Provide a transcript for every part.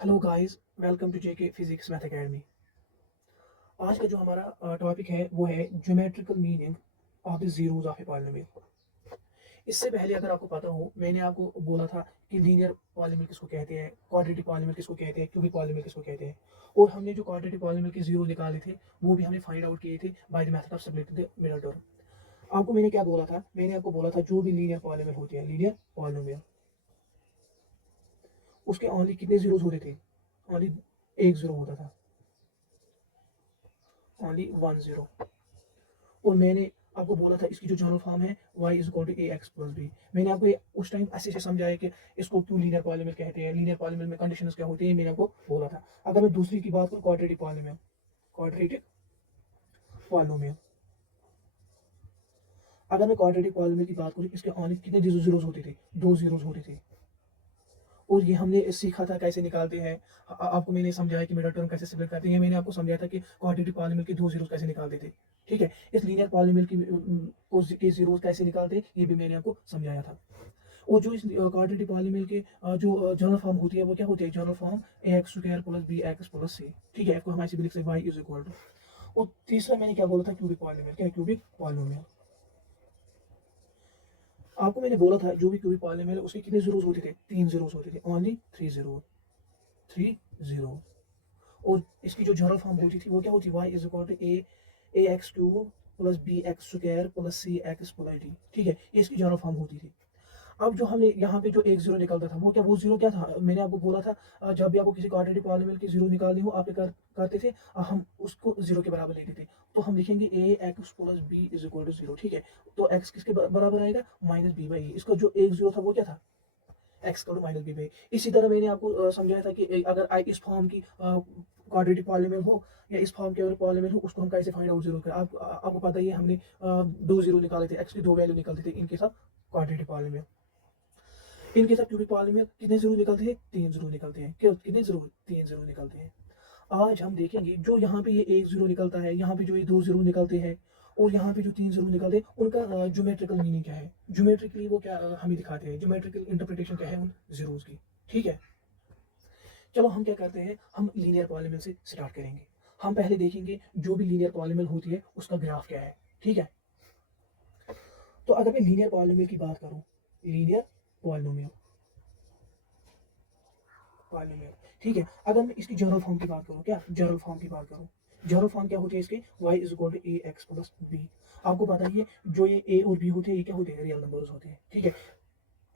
Hello guys, welcome to JK physics math academy. आज का जो हमारा टॉपिक है वो है geometrical meaning of the zeros of a polynomial. इससे पहले अगर आपको पता हो, मैंने आपको बोला था कि लीनियर पॉलिनोमियल किसको कहते हैं, क्वाड्रेटिक पॉलिनोमियल किसको कहते हैं, क्यूबिक पॉलिनोमियल किसको कहते हैं। और हमने जो क्वाड्रेटिक पॉलिनोमियल के जीरो निकाले थे वो भी हमने फाइंड आउट किए थे by the method of splitting the middle term. आपको मैंने क्या बोला था, मैंने आपको बोला था जो भी लीनियर पॉलिनोमियल होते हैं, लीनियर पॉलिनोमियल, उसके ओनली कितने जीरोस होते थे? ओनली एक जीरो होता था, ओनली वन जीरो। और मैंने आपको बोला था इसकी जो जनरल फॉर्म है y is equal to a x plus b. मैंने आपको उस टाइम ऐसे से समझाया कि इसको क्यों लीनियर पॉलिनोमियल कहते हैं, लीनियर पॉलिनोमियल में कंडीशंस क्या होती है, मैंने आपको बोला था। अगर मैं दूसरी की बात करूँ, क्वाड्रेटिक पॉलिनोमियल, क्वाड्रेटिक पॉलिनोमियल, अगर मैं क्वाड्रेटिक पॉलिनोमियल की बात करूँ, इसके ऑन कितने जीरोस होते थे? दो जीरोस होते थे। और ये हमने सीखा था कैसे निकालते हैं। आपको मैंने समझाया कि मिडल टर्म कैसे सिलेक्ट करते हैं, मैंने आपको समझाया था कि क्वाड्रेटिक पॉलिनोमियल के दो जीरोस कैसे निकालते थे। ठीक है, इस लीनियर पॉलिनोमियल की के जीरोस कैसे निकालते हैं ये भी मैंने आपको समझाया था। और जो इस क्वाड्रेटिक पॉलिनोमियल के जो जनरल फॉर्म होती है वो क्या होती है? General form A X square plus B X plus C. ठीक है, इसको हम ऐसे भी लिख सकते हैं, वाई इज इक्वल टू। और तीसरा मैंने क्या बोला था? Cubic polynomial. क्या है क्यूबिक पॉलिनोमियल? आपको मैंने बोला था जो भी क्यूबिक पॉलिनोमियल है उसके कितने जीरोस होते थे? तीन जीरोस होते थे, only three zero, three zero. और इसकी जो जनरल फॉर्म होती थी वो क्या होती? Y is equal to a x cube plus B x square plus c x plus d. ठीक है, ये इसकी जनरल फॉर्म होती थी। अब जो हमने यहाँ पे जो एक जीरो निकलता था वो क्या, वो जीरो क्या था? मैंने आपको बोला था जब भी आपको किसी क्वाड्रेटिक पॉलिनोमियल की जीरो निकालनी हो आप क्या करते थे? हम उसको जीरो के बराबर लेते थे। तो हम लिखेंगे A x plus B is equal to zero. ठीक है, तो एक्स किसके बराबर आएगा? Minus B by A. इसका जो एक जीरो था वो क्या था? एक्स करो माइनस बी बाई। इसी तरह मैंने आपको समझाया था कि अगर आई इस फॉर्म की क्वाड्रेटिक पॉलिनोमियल हो या इस फॉर्म के अगर पॉलिनोमियल हो उसको हम कैसे फाइंड आउट जीरो करें। आपको पता ही है, हमने दो जीरो निकाले थे, एक्स की दो वैल्यू निकलती थी इनके साथ क्वाड्रेटिक पॉलिनोमियल। इनके साथ क्यूबिक पॉलिनोमियल कितने जरूर निकलते हैं? तीन जरूर निकलते हैं। क्यों कितने जरूर? तीन जरूर निकलते हैं। आज हम देखेंगे जो यहाँ पे ये एक जीरो निकलता है, यहाँ पे जो ये दो जीरो निकलते हैं और यहाँ पे जो तीन जीरो निकलते हैं, उनका ज्योमेट्रिकल मीनिंग क्या है, ज्योमेट्रिकली वो क्या हमें दिखाते हैं, ज्योमेट्रिकल इंटरप्रिटेशन क्या है उन जीरोस की। ठीक है, चलो हम क्या करते हैं, हम लीनियर पॉलिनोमियल से स्टार्ट करेंगे। हम पहले देखेंगे जो भी लीनियर पॉलिनोमियल होती है उसका ग्राफ क्या है। ठीक है, तो अगर मैं लीनियर पॉलिनोमियल की बात करूँ, लीनियर पॉलिनोमियल, पॉलिनोमियल, ठीक है, अगर मैं इसकी जनरल फॉर्म की बात करूँ, क्या जनरल फॉर्म की बात करूँ, जनरल फॉर्म क्या होती है इसके? y is equal to a x plus b. आपको पता ही है जो ये a और b होते हैं ये क्या होते हैं? रियल नंबर्स होते हैं। ठीक है,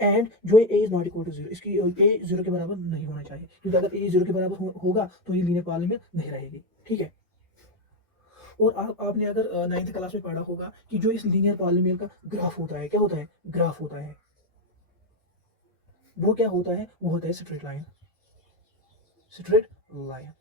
एंड जो ये a is not equal to zero, इसकी a जीरो के बराबर नहीं होना चाहिए, क्योंकि अगर a जीरो के बराबर होगा तो ये लीनियर पॉलिनोमियल नहीं रहेगी। ठीक है, और आपने अगर नाइन्थ क्लास में पढ़ा होगा कि जो इस लीनियर पॉलिनोमियल का ग्राफ होता है, क्या होता है? ग्राफ होता है, वो क्या होता है? वो होता है स्ट्रेट लाइन, स्ट्रेट लाइन।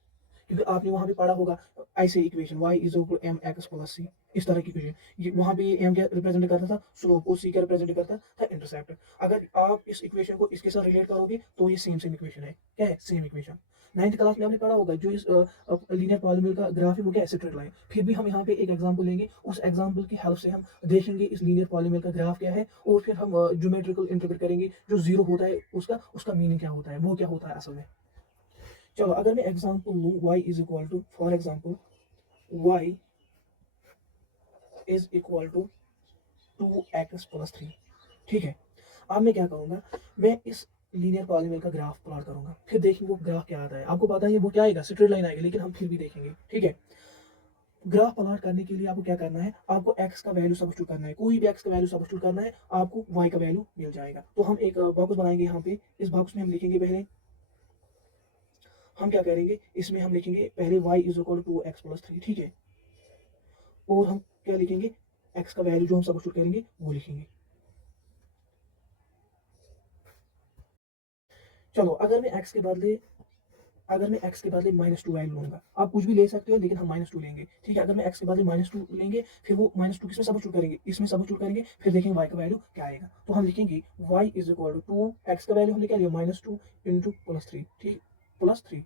क्योंकि आपने वहां पे पढ़ा होगा ऐसे equation y is equal to M X plus C, इस तरह की इक्वेशन। ये वहां पे एम क्या रिप्रेजेंट करता था? स्लोप। और सी क्या रिप्रेजेंट करता था? इंटरसेप्ट। अगर आप इस इक्वेशन को इसके साथ रिलेट करोगे तो ये सेम सेम इक्वेशन है। क्या है? Same equation. नाइन्थ क्लास में आपने पढ़ा होगा जो इस लीनियर पॉलिनोमियल का ग्राफ है वो क्या है? Straight line. फिर भी हम यहाँ पे एक एग्जांपल लेंगे, उस एग्जांपल की हेल्प से हम देखेंगे इस लीनियर पॉलिनोमियल का ग्राफ क्या है, और फिर हम ज्योमेट्रिकल इंटरप्रेट करेंगे जो जीरो होता है उसका उसका मीनिंग क्या होता है, वो क्या होता है असल में। चलो अगर मैं एग्जांपल लूँ, y is equal to, for example y is equal to two x plus three. ठीक है, अब मैं क्या करूंगा, मैं इस लीनियर पॉलिनोमियल का ग्राफ प्लॉट करूंगा, फिर देखेंगे वो ग्राफ क्या आता है। आपको पता है वो क्या आएगा? स्ट्रेट लाइन आएगी, लेकिन हम फिर भी देखेंगे। ठीक है, ग्राफ प्लॉट करने के लिए आपको क्या करना है? आपको x का वैल्यू सब्स्टिट्यूट करना है, कोई भी x का वैल्यू सब्स्टिट्यूट करना है, आपको y का वैल्यू मिल जाएगा। तो हम एक बॉक्स बनाएंगे यहाँ पे, इस बॉक्स में हम लिखेंगे पहले, हम क्या करेंगे इसमें हम लिखेंगे पहले y is equal to x plus three. ठीक है, और हम क्या लिखेंगे? x का वैल्यू जो हम सब्स्टिट्यूट करेंगे वो लिखेंगे। चलो अगर मैं x के बदले माइनस टू वैल्यू लूंगा, आप कुछ भी ले सकते हो लेकिन हम माइनस टू लेंगे। ठीक है, अगर मैं x के बदले माइनस टू लेंगे, फिर वो माइनस टू किसमें सब्स्टिट्यूट करेंगे? इसमें सब्स्टिट्यूट करेंगे, फिर देखेंगे y का वैल्यू क्या आएगा। तो हम लिखेंगे y is equal to x का वैल्यू हमने क्या लिया? Minus two into plus three. ठीक, प्लस थ्री।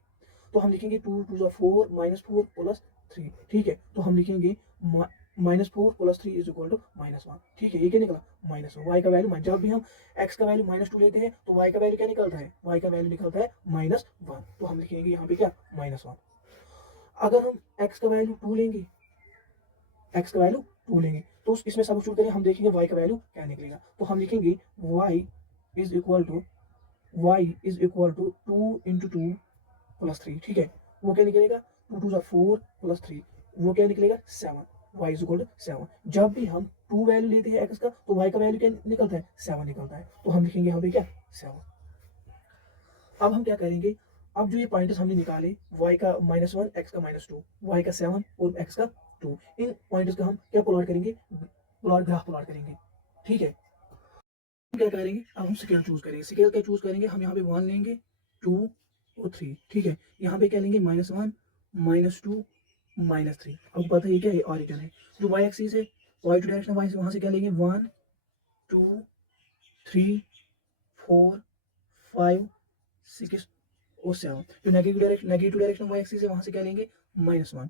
तो हम लिखेंगे टू टू जो फोर, माइनस फोर प्लस थ्री। ठीक है, तो हम लिखेंगे -4 + 3 इज इक्वल टू -1। ठीक है, ये क्या निकला -1। वाई का वैल्यू, जब भी हम एक्स का वैल्यू -2 लेते हैं तो वाई का वैल्यू क्या निकलता है, वाई का वैल्यू निकलता है -1। तो हम लिखेंगे यहाँ पे क्या -1। अगर हम एक्स का वैल्यू 2 लेंगे, एक्स का वैल्यू 2 लेंगे तो इसमें सब्स्टिट्यूट करें, हम देखेंगे वाई का वैल्यू क्या निकलेगा। तो हम लिखेंगे y is equal to 2 into 2 plus 3। ठीक है, वो क्या निकलेगा 2 2 4 प्लस 3, वो क्या निकलेगा 7। y is equal to 7। जब भी हम 2 वैल्यू लेते हैं x का तो y का वैल्यू क्या निकलता है 7 निकलता है। तो हम लिखेंगे यहाँ पे क्या 7। अब हम क्या करेंगे, अब जो ये पॉइंट्स हमने निकाले y का -1 x का -2 y का 7 और x का 2, इन पॉइंट्स का हम क्या प्लॉट करेंगे, ग्राफ प्लॉट करेंगे। ठीक है, क्या करेंगे, अब हम स्केल चूज करेंगे। स्केल क्या चूज करेंगे, हम यहाँ पे 1 लेंगे, 2 और 3। ठीक है, यहाँ पे क्या लेंगे -1 -2 -3। अब पता है ये क्या है, ऑरिजिन है। जो y एक्सिस है, y टू डायरेक्शन y, वहां से क्या लेंगे 1 2 3 4 5 6 और 7। जो नेगेटिव डायरेक्शन y एक्सिस है, वहां से क्या लेंगे -1।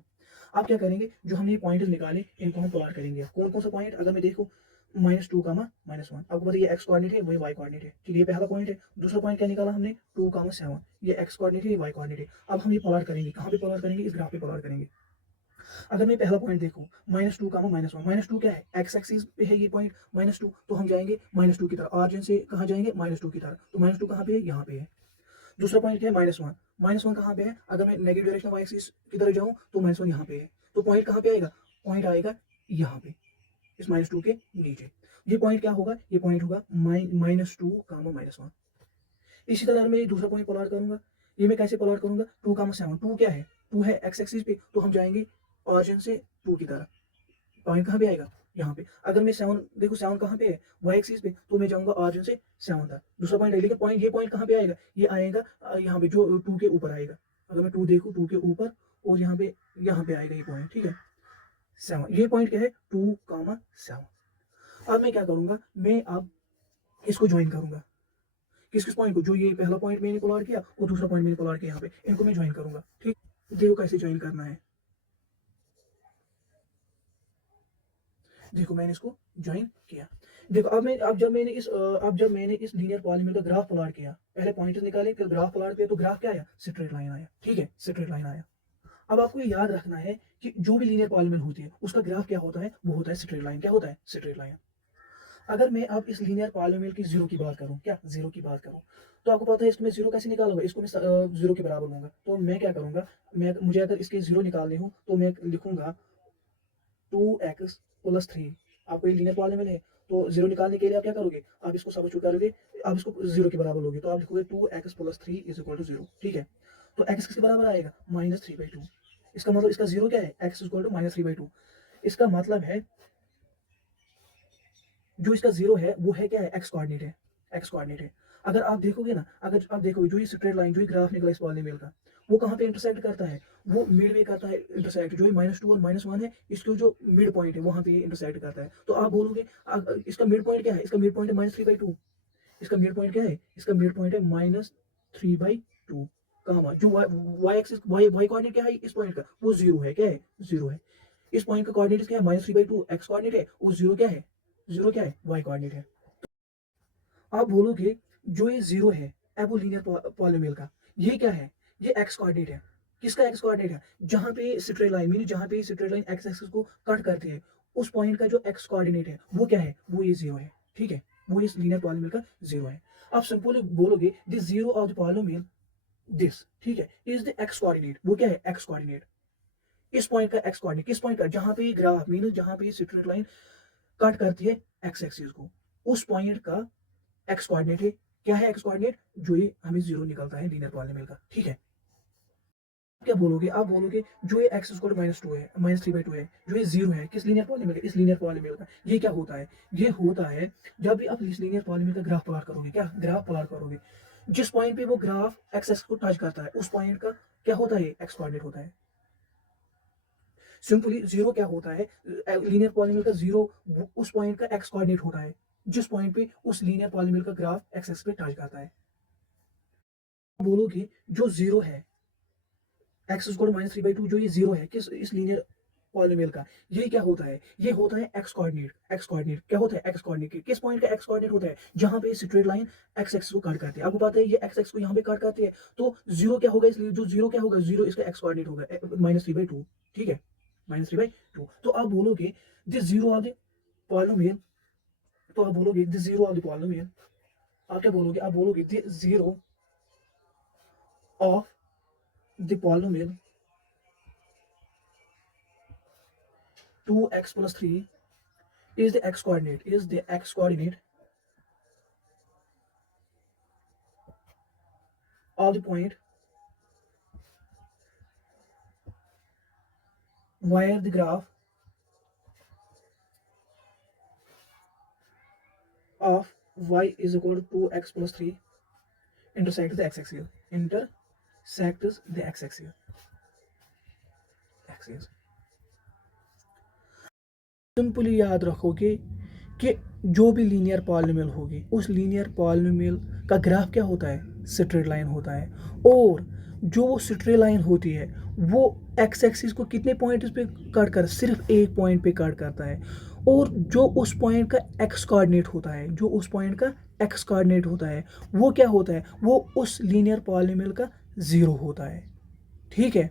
अब क्या करेंगे, जो हमने पॉइंट निकाले इनको हम प्लॉट करेंगे। कौन कौन सा पॉइंट, अगर मैं देखूँ -2 -1, आपको पता है ये x कोऑर्डिनेट है, वही y कोऑर्डिनेट है। ठीक है, ये पहला पॉइंट है। दूसरा पॉइंट क्या निकाला हमने 2 7, ये x कोऑर्डिनेट है, ये y कोऑर्डिनेट है। अब हम ये प्लॉट करेंगे, कहाँ पे प्लॉट करेंगे, इस ग्राफ पे प्लॉट करेंगे। अगर मैं पहला पॉइंट देखूँ -2 -1, -2 क्या है, x एक्सिस पे है ये पॉइंट -2, तो हम जाएंगे -2 की तरफ। ऑरिजिन से कहाँ जाएंगे -2 की तरफ, तो -2 कहाँ पे है, यहाँ पे है। दूसरा पॉइंट क्या है -1, -1 कहाँ पे है, अगर मैं नेगेटिव डायरेक्शन y एक्सिस की तरफ जाऊँ तो -1 यहाँ पे है। तो पॉइंट कहाँ पे आएगा, पॉइंट आएगा यहाँ पे, इस -2 के नीचे। ये पॉइंट क्या होगा, ये पॉइंट होगा -2 -1। इसी तरह मैं दूसरा पॉइंट प्लॉट करूंगा, ये मैं कैसे प्लॉट करूंगा 2 7। 2 क्या है, 2 है x एक्सिस पे, तो हम जाएंगे ऑरिजिन से 2 की तरफ। पॉइंट कहाँ पे आएगा, यहाँ पे। अगर मैं 7 देखो, 7 कहाँ पे है y एक्सिस पे, तो मैं जाऊंगा ऑरिजिन से 7 तक। दूसरा पॉइंट है, लेकिन पॉइंट, ये पॉइंट कहाँ पे आएगा, ये आएगा यहाँ पे, जो 2 के ऊपर आएगा। अगर मैं 2 देखूँ, 2 के ऊपर, और यहाँ पे आएगा ये पॉइंट। ठीक है, 7, ये पॉइंट क्या है 2 7। अब मैं क्या करूंगा, मैं अब इसको ज्वाइन करूंगा, किस किस पॉइंट को, जो ये पहला पॉइंट मैंने प्लॉट किया और दूसरा पॉइंट मैंने प्लॉट किया, यहाँ पे इनको मैं ज्वाइन करूंगा। ठीक, देखो कैसे ज्वाइन करना है। देखो मैंने इसको ज्वाइन किया। देखो अब जब मैंने इस लीनियर पॉलीमर का ग्राफ प्लॉट किया, पहले पॉइंट्स निकाले फिर ग्राफ प्लॉट किया, तो ग्राफ क्या आया, स्ट्रेट लाइन आया। ठीक है, स्ट्रेट लाइन आया। अब आपको ये याद रखना है कि जो भी लीनियर पॉलीमर होती है उसका ग्राफ क्या होता है, वो होता है स्ट्रेट लाइन। क्या होता है, स्ट्रेट लाइन। अगर मैं अब इस लीनियर पॉलीनोमियल की जीरो की बात करूं, क्या जीरो की बात करूं, तो आपको पता है इसको मैं जीरो कैसे निकालूंगा, इसको मैं जीरो के बराबर लूंगा। तो मैं क्या करूंगा, मुझे अगर इसके जीरो निकालने हो तो मैं लिखूंगा 2x + 3। आपको ये लीनियर पॉलीनोमियल है, तो जीरो निकालने के लिए आप क्या करोगे, आप इसको सब्स्टिट्यूट करोगे, आप इसको जीरो के बराबर लोगे, तो आप लिखोगे 2x + 3 इज इक्वल टू 0। ठीक है, तो x किसके बराबर आएगा -3/2। इसका मतलब, इसका जीरो क्या है, x इक्वल टू -3/2। इसका मतलब है जो इसका जीरो है वो है क्या है, एक्स कोऑर्डिनेट है, एक्स कोऑर्डिनेट है। अगर आप देखोगे ना, अगर आप देखोगे जो ये स्ट्रेट लाइन, जो ये ग्राफ निकला इस पॉलीनोमियल का, वो कहाँ पे इंटरसेक्ट करता है, वो मिड में करता है इंटरसेक्ट। जो ये -2 और -1 है, इसको जो मिड पॉइंट है वहां पे ये इंटरसेक्ट करता है। तो आप बोलोगे इसका मिड पॉइंट क्या है, इसका मिड पॉइंट है -3/2। इसका मिड पॉइंट क्या है, इसका मिड पॉइंट है -3/2। कहाँ, जो वाई एक्सिस, वाई कोऑर्डिनेट क्या है इस पॉइंट का, वो जीरो है। क्या है, जीरो है। इस पॉइंट का कोऑर्डिनेट क्या है, -3/2 एक्स कोऑर्डिनेट है, वो जीरो क्या है, जीरो क्या है, वाई कोऑर्डिनेट है। आप बोलोगे जो ये जीरो है एपोलिनियर पॉलिनोमियल का, ये क्या है, ये एक्स कोऑर्डिनेट है। किसका एक्स कोऑर्डिनेट है, जहां पे स्ट्रेट लाइन, मीन जहां पे स्ट्रेट लाइन एक्स एक्सिस को कट करती है, उस पॉइंट का जो एक्स कोऑर्डिनेट है वो क्या है, वो ये जीरो है। ठीक है, वो इस लीनियर पॉलिनोमियल का जीरो है। आप सिंपली बोलोगे this zero of the polynomial, this, ठीक है, इज द एक्स कोऑर्डिनेट। वो क्या है, एक्स कोऑर्डिनेट। इस पॉइंट का एक्स कोऑर्डिनेट, किस पॉइंट का, जहां पे ग्राफ, मीन जहां पे स्ट्रेट लाइन कट करती है एक्स एक्सिस को, उस पॉइंट का एक्स कोऑर्डिनेट है। क्या है एक्स कोऑर्डिनेट, जो ये हमें जीरो निकलता है लीनियर पॉलिनोमियल का। ठीक है, क्या बोलोगे, आप बोलोगे जो ये एक्स स्क्वायर -2 है, -3/2 है, जो ये जीरो है, किस लीनियर पॉलिनोमियल का, इस लीनियर पॉलिनोमियल का। ये क्या होता है, ये होता है जब भी आप इस लीनियर पॉलिनोमियल का ग्राफ प्लॉट करोगे, क्या ग्राफ प्लॉट करोगे, जिस पॉइंट पे वो ग्राफ एक्स एक्स को टच करता है, उस पॉइंट का क्या होता है, एक्स कोऑर्डिनेट होता है। सिंपली जीरो क्या होता है, लीनियर पॉलिनोमियल का जीरो उस पॉइंट का एक्स कोऑर्डिनेट होता है, जिस पॉइंट पे उस लीनियर पॉलिनोमियल का ग्राफ एक्स एक्स पे टच करता है। बोलोगे जो जीरो है, एक्स स्क्वायर -3/2, जो ये जीरो है, किस इस लीनियर पॉलिनोमियल का, ये क्या होता है, ये होता है एक्स कोऑर्डिनेट। एक्स कोऑर्डिनेट क्या होता है, एक्स कोऑर्डिनेट किस पॉइंट का एक्स कोऑर्डिनेट होता है, जहां पे स्ट्रेट लाइन एक्स एक्स को काट करती है। आपको पता है ये एक्स एक्स को यहाँ पे काट करती है, तो जीरो क्या होगा, इसलिए जो जीरो क्या होगा, जीरो इसका एक्स कोऑर्डिनेट होगा -3/2। ठीक है, -3/2। तो आप बोलोगे this zero of the polynomial, तो आप बोलोगे this zero of the polynomial, आप क्या बोलोगे, आप बोलोगे the zero of the polynomial 2x plus 3 is the x coordinate, is the x coordinate of the point where the graph of y is equal to 2x plus 3 intersects the x-axis, intersects the x-axis, axis। Simply याद रखोगे कि जो भी linear polynomial होगी उस linear polynomial का graph क्या होता है, स्ट्रेट लाइन होता है। और जो वो स्ट्रेट लाइन होती है वो एक्स एक्सिस को कितने पॉइंट्स पे कट कर, सिर्फ एक पॉइंट पे कट करता है। और जो उस पॉइंट का एक्स कोऑर्डिनेट होता है, जो उस पॉइंट का एक्स कोऑर्डिनेट होता है वो क्या होता है, वो उस लीनियर पॉलिनोमियल का ज़ीरो होता है। ठीक है,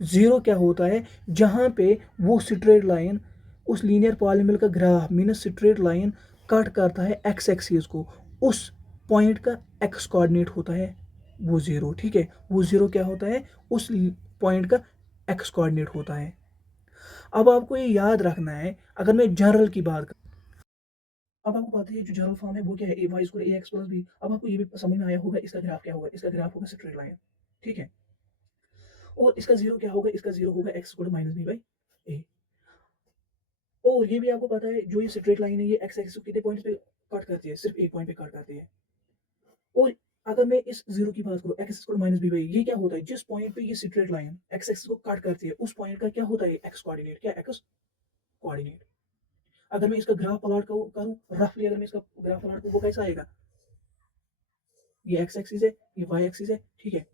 ज़ीरो क्या होता है, जहाँ पे वो स्ट्रेट लाइन उस लीनियर पॉलिनोमियल का ग्राफ मीनस स्ट्रेट लाइन कट करता है एक्स एक्सिस को, उस पॉइंट का एक्स कोऑर्डिनेट होता है वो ज़ीरो। ठीक है, वो ज़ीरो क्या होता है, उस पॉइंट का एक्स कोऑर्डिनेट होता है। अब आपको ये याद रखना है, अगर मैं जनरल की बात करूँ, अब आपको पता है जो जनरल फॉर्म है वो क्या है, ए वाई स्क्वायर ए एक्स प्लस बी। अब आपको ये भी समझ में आया होगा इसका ग्राफ क्या होगा, इसका ग्राफ होगा स्ट्रेट लाइन। ठीक है, और इसका जीरो क्या होगा, इसका जीरो होगा X square minus B by A. और ये भी आपको पता है जो ये स्ट्रेट लाइन है ये एक्स एक्सिस को कितने पॉइंट्स पे कट करती है, सिर्फ एक पॉइंट पे कट करती है। और अगर मैं इस जीरो की बात करूँ, x square minus B by, ये क्या होता है, जिस पॉइंट पे ये स्ट्रेट लाइन एक्स एक्सिस को कट करती है उस पॉइंट का क्या होता है, एक्स कोऑर्डिनेट। क्या एक्स कोऑर्डिनेट। अगर मैं इसका ग्राफ प्लॉट करूँ रफली, अगर मैं इसका ग्राफ प्लॉट करूँ वो कैसा आएगा, ये एक्स एक्सिस है, ये वाई एक्सिस है। ठीक है,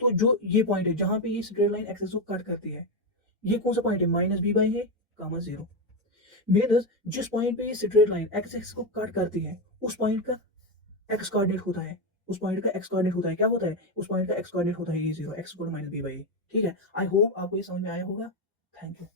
तो जो ये पॉइंट है जहां पे ये स्ट्रेट लाइन एक्स एक्सिस को कट करती है, ये कौन सा पॉइंट है, माइनस बी बाई है कामा जीरो। मीनस जिस पॉइंट पे ये स्ट्रेट लाइन एक्स एक्सिस को कट करती है उस पॉइंट का एक्स कोऑर्डिनेट होता है, उस पॉइंट का एक्स कोऑर्डिनेट होता है, क्या होता है, उस पॉइंट का एक्स कोऑर्डिनेट होता है ये zero, x square minus B by. ठीक है, आई होप आपको ये समझ में आया होगा। Thank you.